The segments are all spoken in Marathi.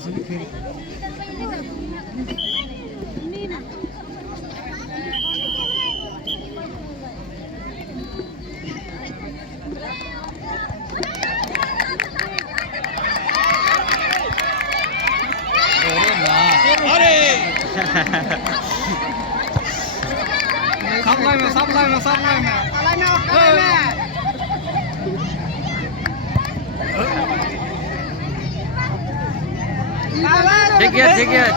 ठीक है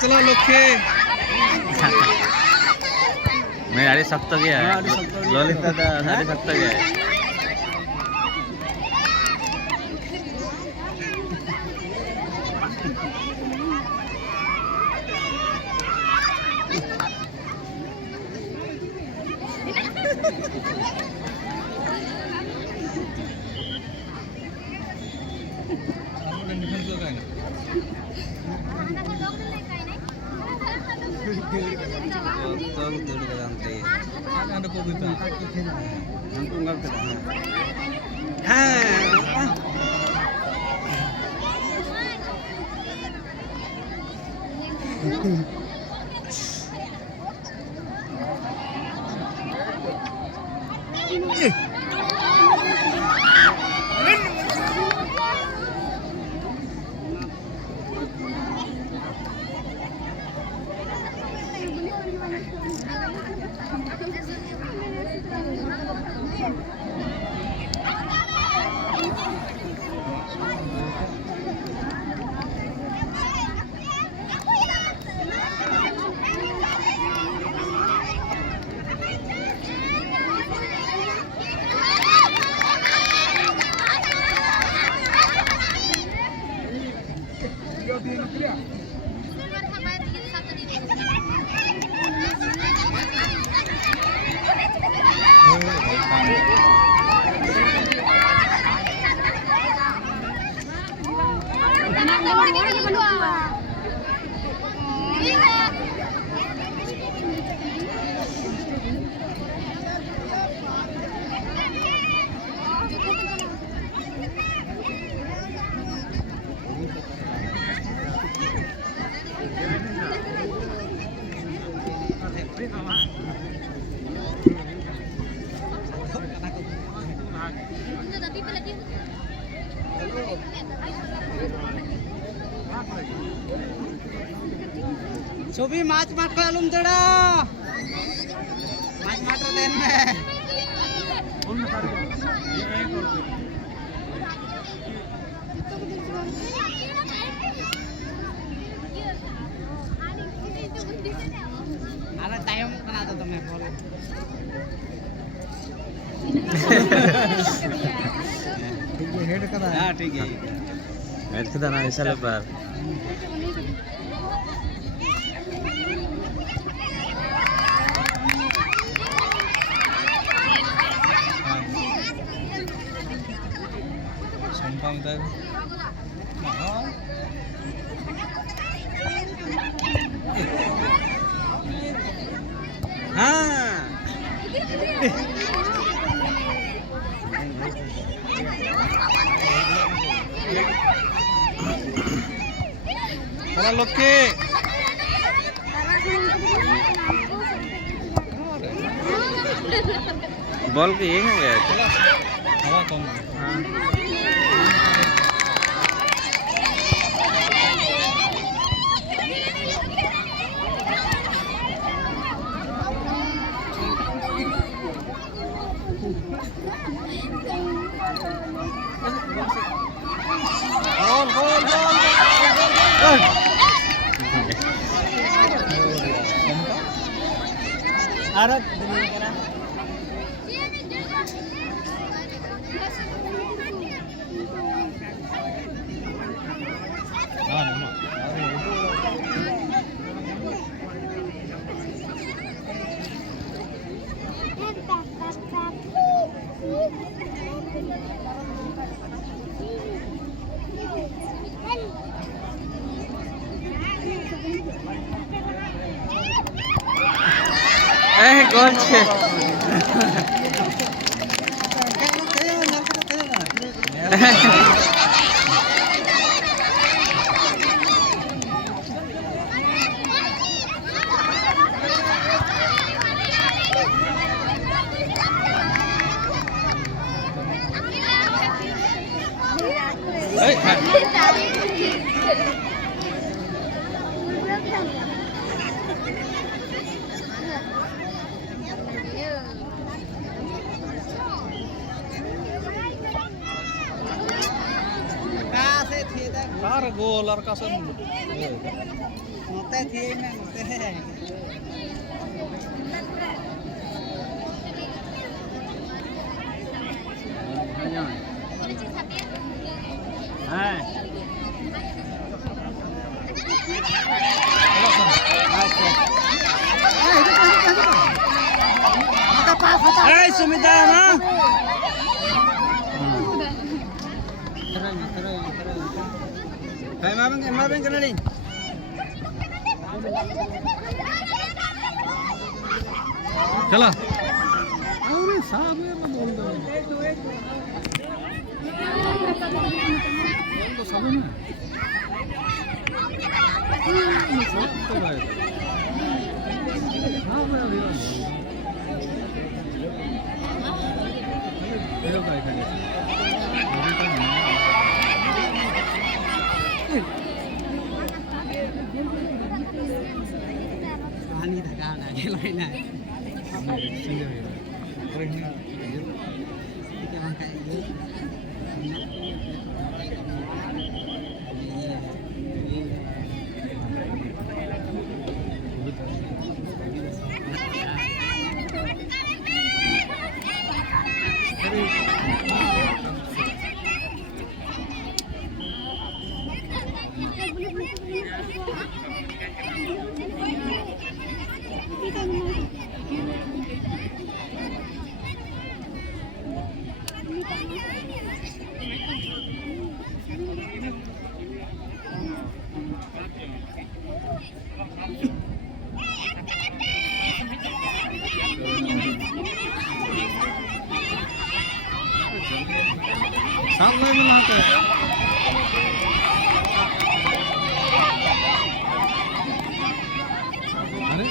चला लोके मैं गाड़ी सख्त गया है ललिता गाड़ी सख्त गया है Sobi match matka alum teda. Match matra denne. Ada time kena tuh temen boleh. Head kada. हाँ ठीक है. हेड kada ना ऐसा पर. चला लोके बॉल के ये है चला हवा कम हाँ Arad dunia kira. गोल छे कार गोल और कसम होते थे ना होते हैं सुमिता ना मारें करना नहीं चलो अरे साहब ये मैं बोल दो सब ना सब तो भाई हाँ मैं अभी ये काय कहानी धका ना गेलै ना सामने में आता है अरे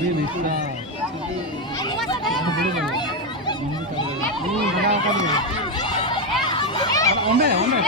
ये मिस्टर बड़ा कर दे ओंबे ओंबे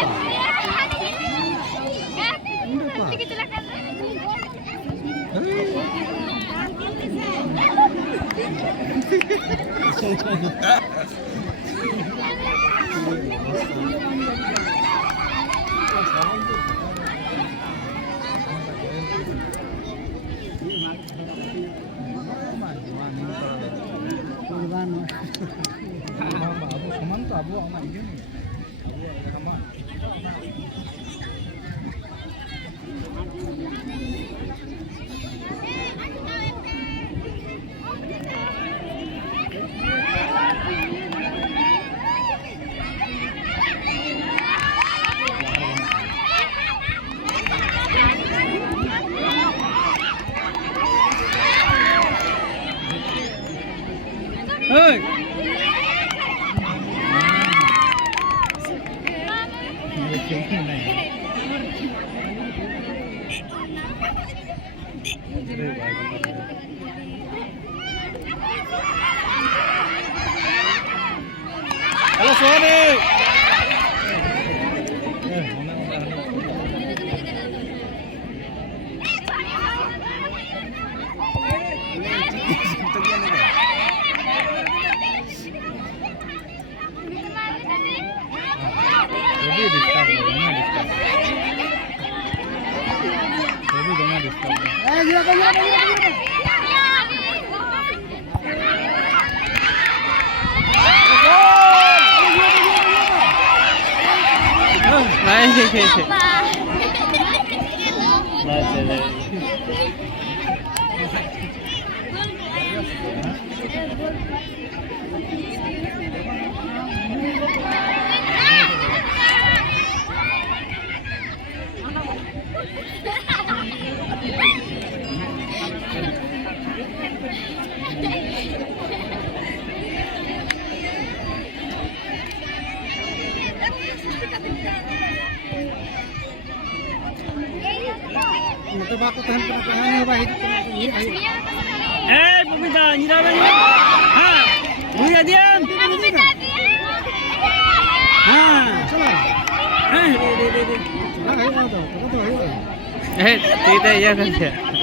abu seman tuh abu sama ini nih abu ada sama hey halo Sony Pumita, nyiraban niyo. Ha? Buya diam. Ha. Chalo. ठीक है ये कर